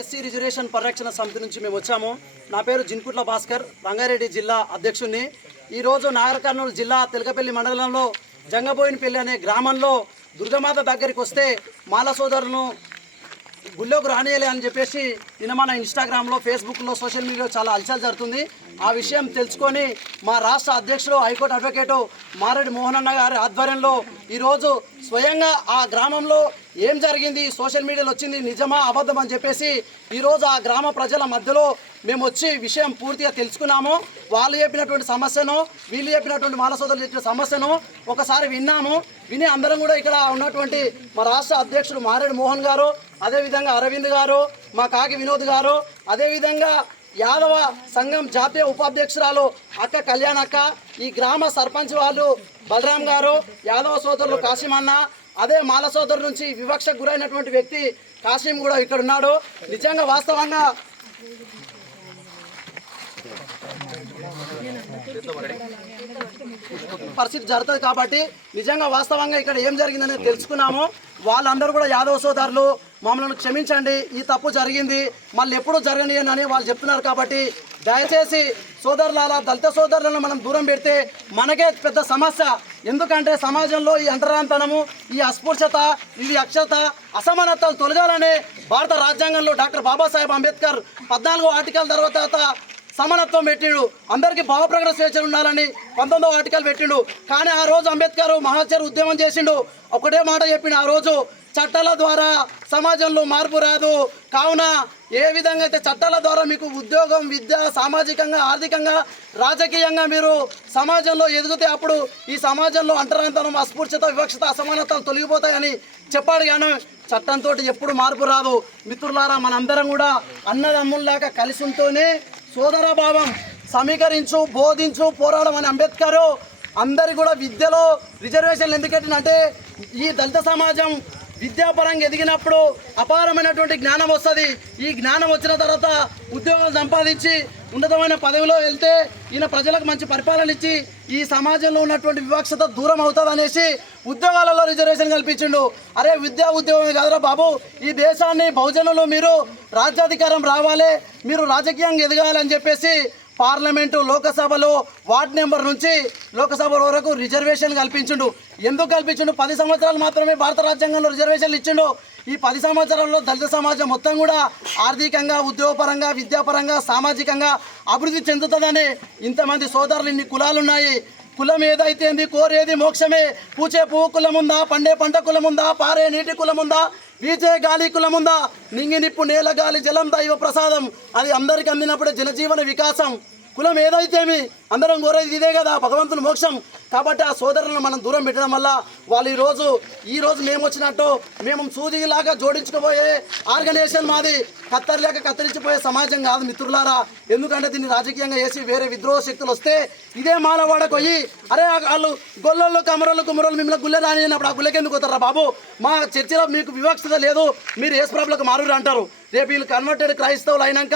SC reservation పరిరక్షణ సమితి నుంచి మేము వచ్చాము. నా పేరు జిన్కుట్ల భాస్కర్ రంగారెడ్డి జిల్లా అధ్యక్షుడిని ఈరోజు నాగర్ కర్నూలు జిల్లా తెలకపల్లి మండలంలో జంగబోయినపల్లి అనే గ్రామంలో దుర్గమాత దగ్గరికి వస్తే మాల సోదరులను గుళ్ళోకి రానియలే అని చెప్పేసి నిన్న మన ఇన్స్టాగ్రామ్లో ఫేస్బుక్లో సోషల్ మీడియాలో చాలా అలసలు జరుగుతుంది. ఆ విషయం తెలుసుకొని మా రాష్ట్ర అధ్యక్షుడు హైకోర్టు అడ్వకేటు మారెడ్డి మోహనన్న గారి ఆధ్వర్యంలో ఈరోజు స్వయంగా ఆ గ్రామంలో ఏం జరిగింది సోషల్ మీడియాలో వచ్చింది నిజమా అబద్ధం అని చెప్పేసి ఈరోజు ఆ గ్రామ ప్రజల మధ్యలో మేము వచ్చి విషయం పూర్తిగా తెలుసుకున్నాము. వాళ్ళు చెప్పినటువంటి సమస్యను వీళ్ళు చెప్పినటువంటి మాల సోదరులు చెప్పిన సమస్యను ఒకసారి విన్నాము. విని అందరం కూడా ఇక్కడ ఉన్నటువంటి మా రాష్ట్ర అధ్యక్షుడు మారేడు మోహన్ గారు అదేవిధంగా అరవింద్ గారు మా కాకి వినోద్ గారు. అదేవిధంగా యాదవ సంఘం జాతీయ ఉపాధ్యక్షురాలు అక్క కళ్యాణ్ అక్క ఈ గ్రామ సర్పంచ్ వాళ్ళు బలరాం గారు యాదవ సోదరులు కాశీమన్న అన్న అదే మాల సోదరు నుంచి వివక్షకు గురైనటువంటి వ్యక్తి కాశీం కూడా ఇక్కడ ఉన్నాడు. నిజంగా వాస్తవంగా పరిస్థితి జరుగుతుంది కాబట్టి నిజంగా వాస్తవంగా ఇక్కడ ఏం జరిగిందని తెలుసుకున్నాము. వాళ్ళందరూ కూడా యాదవ సోదరులు మమ్మల్ని క్షమించండి ఈ తప్పు జరిగింది మళ్ళీ ఎప్పుడు జరగని అని వాళ్ళు చెప్తున్నారు కాబట్టి దయచేసి సోదరుల దళిత సోదరులను మనం దూరం పెడితే మనకే పెద్ద సమస్య. ఎందుకంటే సమాజంలో ఈ అంటరాంతనము ఈ అస్పృశ్యత ఈ అక్షత అసమానతలు తొలగాలని భారత రాజ్యాంగంలో డాక్టర్ బాబాసాహెబ్ అంబేద్కర్ పద్నాలుగో ఆర్టికల్ తర్వాత సమానత్వం పెట్టిండు. అందరికీ భావప్రకటన స్వేచ్ఛ ఉండాలని పంతొమ్మిదవ ఆర్టికల్ పెట్టిండు. కానీ ఆ రోజు అంబేద్కర్ మహాచర్ ఉద్యమం చేసిండు. ఒకటే మాట చెప్పిండు ఆ రోజు చట్టాల ద్వారా సమాజంలో మార్పు రాదు. కావున ఏ విధంగా అయితే చట్టాల ద్వారా మీకు ఉద్యోగం విద్య సామాజికంగా ఆర్థికంగా రాజకీయంగా మీరు సమాజంలో ఎదిగితే అప్పుడు ఈ సమాజంలో అంటరాంతనం అస్పృశ్యత వివక్షత అసమానతలు తొలగిపోతాయని చెప్పాడు. కానీ చట్టంతో ఎప్పుడు మార్పు రాదు. మిత్రులారా మనందరం కూడా అన్నదమ్ముల్లాగా కలిసి ఉంటూనే సోదర భావం సమీకరించు బోధించు పోరాడం అని అంబేద్కర్ అందరి కూడా విద్యలో రిజర్వేషన్లు ఎందుకంటే ఈ దళిత సమాజం విద్యాపరంగా ఎదిగినప్పుడు అపారమైనటువంటి జ్ఞానం వస్తుంది. ఈ జ్ఞానం వచ్చిన తర్వాత ఉద్యోగం సంపాదించి ఉన్నతమైన పదవిలో వెళ్తే ఈయన ప్రజలకు మంచి పరిపాలన ఇచ్చి ఈ సమాజంలో ఉన్నటువంటి వివక్షత దూరం అవుతుంది అనేసి ఉద్యోగాలలో రిజర్వేషన్ కల్పించిండు. అరే విద్యా ఉద్యోగమే కాదురా బాబు. ఈ దేశాన్ని బహుజనులు మీరు రాజ్యాధికారం రావాలి మీరు రాజకీయంగా ఎదగాలని చెప్పేసి పార్లమెంటు లోకసభలో వార్డ్ నెంబర్ నుంచి లోకసభ వరకు రిజర్వేషన్ కల్పించిండు. ఎందుకు కల్పించిండు? పది సంవత్సరాలు మాత్రమే భారత రాజ్యాంగంలో రిజర్వేషన్లు ఇచ్చిండు. ఈ పది సంవత్సరాల్లో దళిత సమాజం మొత్తం కూడా ఆర్థికంగా ఉద్యోగపరంగా విద్యాపరంగా సామాజికంగా అభివృద్ధి చెందుతుందని ఇంతమంది సోదరులు ఇన్ని కులాలున్నాయి. కులం ఏదైతేంది కోరేది మోక్షమే. పూచే పువ్వు కులముందా పండే పంట కులముందా పారే నీటి కులముందా వీచే గాలి కులముందా నింగి నిప్పు నేల గాలి జలం దైవ ప్రసాదం. అది అందరికి అందినప్పుడే జనజీవన వికాసం. కులం ఏదైతేమి అందరం కోరేది ఇదే కదా భగవంతుని మోక్షం. కాబట్టి ఆ సోదరులను మనం దూరం పెట్టడం వల్ల వాళ్ళు ఈరోజు ఈ రోజు మేము వచ్చినట్టు మేము సూదిలాగా జోడించుకుపోయే ఆర్గనైజేషన్ మాది. కత్తర్లేక కత్తిరించిపోయే సమాజం కాదు మిత్రులారా. ఎందుకంటే దీన్ని రాజకీయంగా వేసి వేరే విద్రోహ శక్తులు వస్తే ఇదే మానవాడకు పోయి అరే వాళ్ళు గొల్లలు కమరలు కుమరలు మిమ్మల్ని గుల్లె రానినప్పుడు ఆ గుల్లెకి పోతారా బాబు? మా చర్చిలో మీకు వివక్షత లేదు. మీరు ఏసు ప్రభులకు మారురు అంటారు. రేపు వీళ్ళు కన్వర్టెడ్ క్రైస్తవులు అయినాక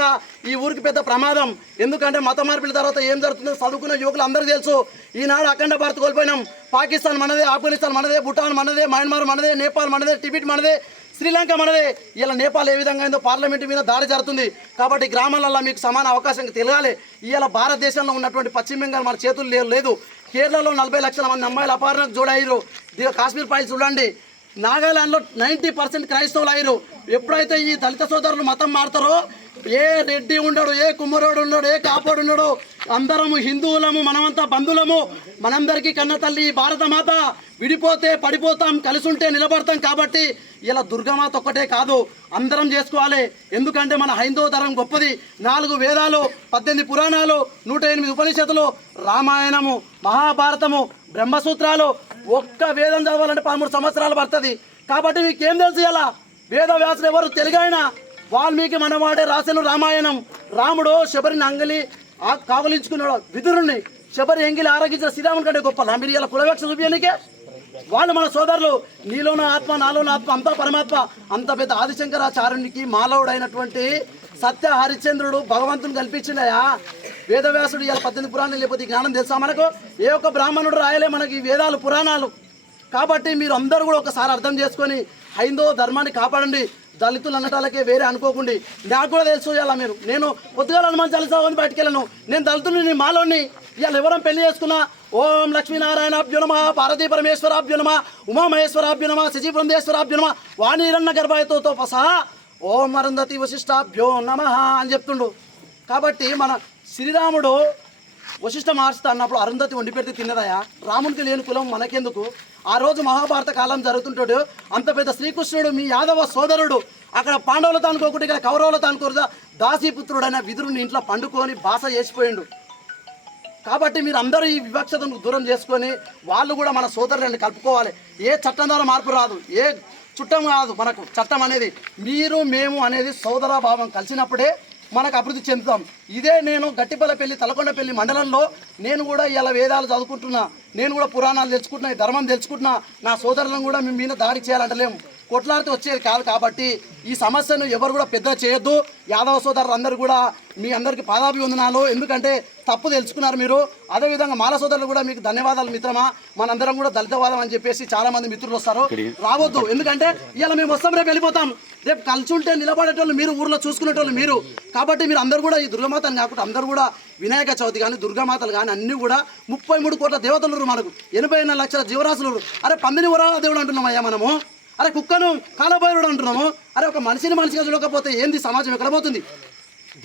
ఈ ఊరికి పెద్ద ప్రమాదం. ఎందుకంటే మత మార్పిడి తర్వాత ఏం జరుగుతుందో చదువుకున్న యువకులు అందరికీ తెలుసు. ఈనాడు అఖండ భారత్ కోల్పోయినాం. పాకిస్తాన్ మనదే ఆఫ్ఘనిస్తాన్ మనదే భూటాన్ మనదే మయన్మార్ మనదే నేపాల్ మనదే టిబెట్ మనదే శ్రీలంక మనదే. ఇలా నేపాల్ ఏ విధంగా అయిందో పార్లమెంట్ మీద దాడి జరుగుతుంది. కాబట్టి గ్రామాలలో మీకు సమాన అవకాశం తెలియాలి ఇలా భారతదేశంలో ఉన్నటువంటి పశ్చిమ బెంగాల్ మన చేతులు లేరు లేదు. కేరళలో నలభై లక్షల మంది అమ్మాయిలు అపహరణకు జోడయ్యారు. కాశ్మీర్ ఫైల్స్ చూడండి. నాగాలాండ్లో నైంటీ పర్సెంట్ క్రైస్తవులు అయ్యారు. ఎప్పుడైతే ఈ దళిత సోదరులు మతం మారుతారో ఏ రెడ్డి ఉండడు ఏ కుమ్మరోడు ఉన్నాడు ఏ కాపాడు ఉన్నాడు అందరము హిందువులము మనమంతా బంధువులము. మనందరికీ కన్న తల్లి భారతమాత. భారత మాత విడిపోతే పడిపోతాం కలిసి ఉంటే నిలబడతాం కాబట్టి ఇలా దుర్గమాత ఒక్కటే కాదు అందరం చేసుకోవాలి. ఎందుకంటే మన హైందవ ధర్మం గొప్పది. నాలుగు వేదాలు పద్దెనిమిది పురాణాలు నూట ఎనిమిది ఉపనిషత్తులు రామాయణము మహాభారతము బ్రహ్మసూత్రాలు. ఒక్క వేదం చదవాలంటే పదమూడు సంవత్సరాలు పడుతుంది. కాబట్టి మీకేం తెలుసు ఇలా? వేద వ్యాసులు ఎవరు? తెలుగైనా? వాల్మీకి మనవాడే రాసిన రామాయణం. రాముడు శబరిని అంగలి ఆ- కావలించుకున్నాడు. విదురుణ్ణి శబరి ఎంగిలి ఆరోగించిన శ్రీరాముని కంటే గొప్ప మీరు ఇలా కులవేక్ష చూపించనికే వాళ్ళు మన సోదరులు నీలోన ఆత్మ నాలోన ఆత్మ అంతా పరమాత్మ అంత పెద్ద ఆదిశంకరాచార్యునికి మాలవుడైనటువంటి సత్య హరిశ్చంద్రుడు భగవంతుని కల్పించిందయా వేదవ్యాసుడు ఇలా పద్దెనిమిది పురాణాలు లేకపోతే జ్ఞానం తెలుసా మనకు? ఏ ఒక్క బ్రాహ్మణుడు రాయలే మనకి ఈ వేదాలు పురాణాలు. కాబట్టి మీరు అందరూ కూడా ఒకసారి అర్థం చేసుకొని హైందవ ధర్మాన్ని కాపాడండి. దళితులు అన్నటాలకే వేరే అనుకోకండి. నాకు కూడా తెలుసు ఇలా మీరు. నేను పొద్దుగాల హనుమాన్ చాలీసా అని బయటికి వెళ్ళను నేను దళితుని నేను మాలోని. ఇవాళ ఎవరం పెళ్ళి చేసుకున్నా? ఓం లక్ష్మీనారాయణ అభ్యునమ పార్వతీ పరమేశ్వర అభ్యునమ ఉమామహేశ్వర అభ్యునమ శశిబృందేశ్వర అభ్యునమ వాణీరన్న గర్భాయతో సహా ఓం అరుంధతి వశిష్టాభ్యో నమ అని చెప్తుండు. కాబట్టి మన శ్రీరాముడు వశిష్ఠ మహర్షి అన్నప్పుడు అరుంధతి వండి పెడితే తిన్నదయా రామునికి లేని కులం మనకెందుకు? ఆ రోజు మహాభారత కాలం జరుగుతుంటాడు. అంత పెద్ద శ్రీకృష్ణుడు మీ యాదవ సోదరుడు అక్కడ పాండవులతో అనుకోకుండా ఇక్కడ కౌరవులతో అనుకోరుదా? దాసీపుత్రుడైన విదురుని ఇంట్లో పండుకొని భాష చేసిపోయిండు. కాబట్టి మీరు అందరూ ఈ వివక్షతను దూరం చేసుకొని వాళ్ళు కూడా మన సోదరులను కలుపుకోవాలి. ఏ చట్టం ద్వారా మార్పు రాదు. ఏ చుట్టం కాదు మనకు చట్టం అనేది. మీరు మేము అనేది సోదర భావం కలిసినప్పుడే మనకు అభివృద్ధి చెందుతాం. ఇదే నేను గట్టిపల్లపల్లి తలకొండపల్లి మండలంలో నేను కూడా ఇలా వేదాలు చదువుకుంటున్నా. నేను కూడా పురాణాలు తెలుసుకుంటున్నా ఈ ధర్మం తెలుసుకుంటున్నా. నా సోదరులను కూడా మేము మీద దాడి చేయాలంటలేము. కొట్లాడితే వచ్చేది కాదు కాబట్టి ఈ సమస్యను ఎవరు కూడా పెద్ద చేయొద్దు. యాదవ సోదరులు అందరూ కూడా మీ అందరికీ పాదాభివందనాలు. ఎందుకంటే తప్పు తెలుసుకున్నారు మీరు. అదేవిధంగా మాల సోదరులు కూడా మీకు ధన్యవాదాలు మిత్రమా. మనందరం కూడా దళితవాదం అని చెప్పేసి చాలా మంది మిత్రులు వస్తారు. రావద్దు. ఎందుకంటే ఇవాళ మేము వస్తాం రేపు వెళ్ళిపోతాం. రేపు కలిసి ఉంటే నిలబడేటోళ్ళు మీరు ఊర్లో చూసుకునేటోళ్ళు మీరు. కాబట్టి మీరు అందరూ కూడా ఈ దుర్గమాతని కాకుండా అందరూ కూడా వినాయక చవితి కానీ దుర్గామాతలు కానీ అన్నీ కూడా ముప్పై మూడు కోట్ల దేవతలు మనకు. ఎనభై లక్షల జీవరాశులు. అరే పందిని వరాల దేవుడు అంటున్నాం అయ్యా మనము. అరే కుక్కను కాలభైరుడు అంటున్నాము. అరే ఒక మనిషిని మనిషిగా చూడకపోతే ఏంది సమాజం ఎక్కడ పోతుంది?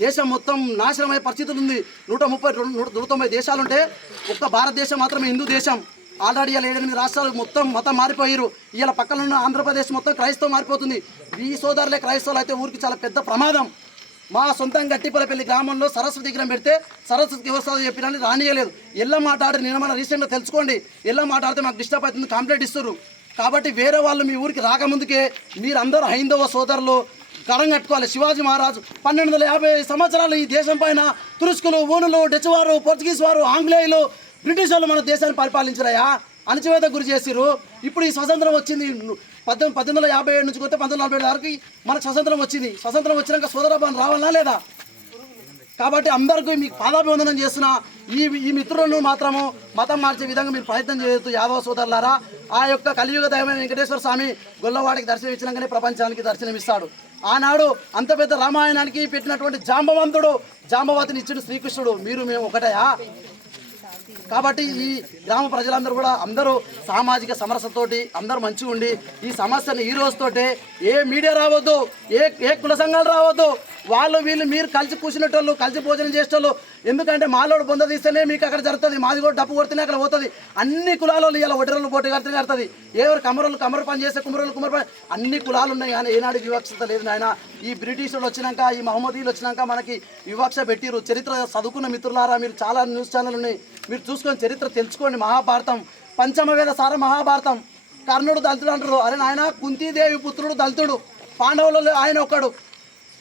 దేశం మొత్తం నాశనమయ్యే పరిస్థితులు ఉంది. నూట ముప్పై రెండు నూట నూట తొంభై దేశాలుంటే ఒక్క భారతదేశం మాత్రమే హిందూ దేశం. ఆల్రెడీ ఇలా ఏడెనిమిది రాష్ట్రాలు మొత్తం మతం మారిపోయారు ఇలా పక్కన ఉన్న ఆంధ్రప్రదేశ్ మొత్తం క్రైస్తవం మారిపోతుంది. ఈ సోదరులే క్రైస్తవులు అయితే ఊరికి చాలా పెద్ద ప్రమాదం. మా సొంతం గట్టిపల్లపల్లి గ్రామంలో సరస్వతి విగ్రహం పెడితే సరస్వతికి వ్యవస్థ చెప్పినని రానియలేదు ఎల్ల మాట్లాడి నిన్న మన రీసెంట్గా తెలుసుకోండి. ఎల్ల మాట్లాడితే మాకు డిస్టర్బ్ అవుతుంది కంప్లైంట్ ఇస్తారు కాబట్టి వేరే వాళ్ళు మీ ఊరికి రాకముందుకే మీరందరూ హైందవ సోదరులు కడం కట్టుకోవాలి. శివాజీ మహారాజు పన్నెండు వందల యాభై సంవత్సరాలు ఈ దేశం పైన తురుస్కులు ఊనులు డచ్ వారు పోర్చుగీస్ వారు ఆంగ్లేయులు బ్రిటిష్ వాళ్ళు మన దేశాన్ని పరిపాలించరాయా అణచివేత గురి చేసిరు ఇప్పుడు ఈ స్వతంత్రం వచ్చింది పద్దెనిమిది పద్దెనిమిది వందల యాభై ఏడు నుంచి కొత్త పంతొమ్మిది నలభై ఏడు వరకు మనకు స్వతంత్రం వచ్చింది. స్వతంత్రం వచ్చినాక సోదరభావం రావాలా లేదా? కాబట్టి అందరికీ మీకు పాదాభివందనం చేస్తున్న ఈ ఈ మిత్రులను మాత్రము మతం మార్చే విధంగా మీరు ప్రయత్నం చేయొద్దు యాదవ సోదరులారా. ఆ యొక్క కలియుగ దైవమైన వెంకటేశ్వర స్వామి గొల్లవాడికి దర్శనం ఇచ్చినాకనే ప్రపంచానికి దర్శనమిస్తాడు. ఆనాడు అంత పెద్ద రామాయణానికి పెట్టినటువంటి జాంబవంతుడు జాంబవతిని ఇచ్చిన శ్రీకృష్ణుడు. మీరు మేము ఒకటయా? కాబట్టి ఈ గ్రామ ప్రజలందరూ కూడా అందరూ సామాజిక సమరసతోటి అందరూ మంచిగా ఉండి ఈ సమస్యను ఈ రోజుతోటే ఏ మీడియా రావద్దు ఏ ఏ కుల సంఘాలు రావద్దు వాళ్ళు వీళ్ళు మీరు కలిసి కూర్చునేటోళ్ళు కలిసి భోజనం చేసేటోళ్ళు ఎందుకంటే మాలోడు బొంద తీస్తేనే మీకు అక్కడ జరుగుతుంది మాది కూడా డప్పు కొడితేనే అక్కడ పోతుంది. అన్ని కులాలు ఇలా ఒడ్డరోళ్ళు పోటీ కడితే కడుతుంది. ఎవరు కమరలు కమర పని చేస్తే కుమరలు కుమర పని అన్ని కులాలు ఉన్నాయి కానీ ఏనాడు వివక్షత లేదు నాయన. ఈ బ్రిటిష్ వచ్చినాక ఈ మహమ్మదీలు వచ్చినాక మనకి వివక్ష పెట్టిరు చరిత్ర చదువుకున్న మిత్రులారా మీరు చాలా న్యూస్ ఛానల్ ఉన్నాయి. మీరు చూసుకొని చరిత్ర తెలుసుకోండి. మహాభారతం పంచమవేద సార మహాభారతం. కర్ణుడు దళితుడు అంటారు. అరే నాయన కుంతీదేవి పుత్రుడు దళితుడు. పాండవులలో ఆయన ఒకడు.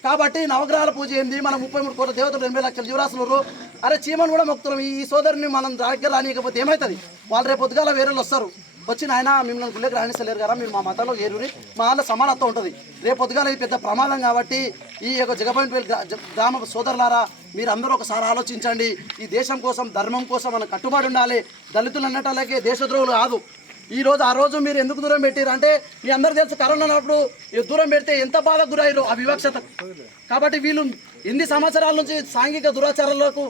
కాబట్టి నవగ్రహాల పూజ ఏంది? మనం ముప్పై మూడు కోట్ల దేవతలు ఎనభై లక్షల జీవరాశులు అరే చీమను కూడా మొక్కుతున్నాం. ఈ సోదరుని మనం దగ్గర రానియకపోతే ఏమవుతుంది వాళ్ళు రేపు పొద్దుగాల వేరే వాళ్ళు వస్తారు. వచ్చి నాయన మిమ్మల్ని గుళ్ళకి రాణిస్తలేరు కదా మీరు మా మతంలో ఏరుని మా వాళ్ళ సమానత్వం ఉంటుంది. రేపు పొద్దుగాల ఇది పెద్ద ప్రమాదం కాబట్టి ఈ యొక్క జగపంపల్లి గ్రామ సోదరులారా మీరు అందరూ ఒకసారి ఆలోచించండి. ఈ దేశం కోసం ధర్మం కోసం మనం కట్టుబడి ఉండాలి. దళితులు అన్నట్లకే దేశద్రోహులు కాదు. ఈ రోజు ఆ రోజు మీరు ఎందుకు దూరం పెట్టారు అంటే మీ అందరు తెలుసు కరోనా ఉన్నప్పుడు దూరం పెడితే ఎంత బాధ గురయ్యారు ఆ వివక్షత. కాబట్టి వీళ్ళు ఎన్ని సంవత్సరాల నుంచి సాంఘిక దురాచారాలకు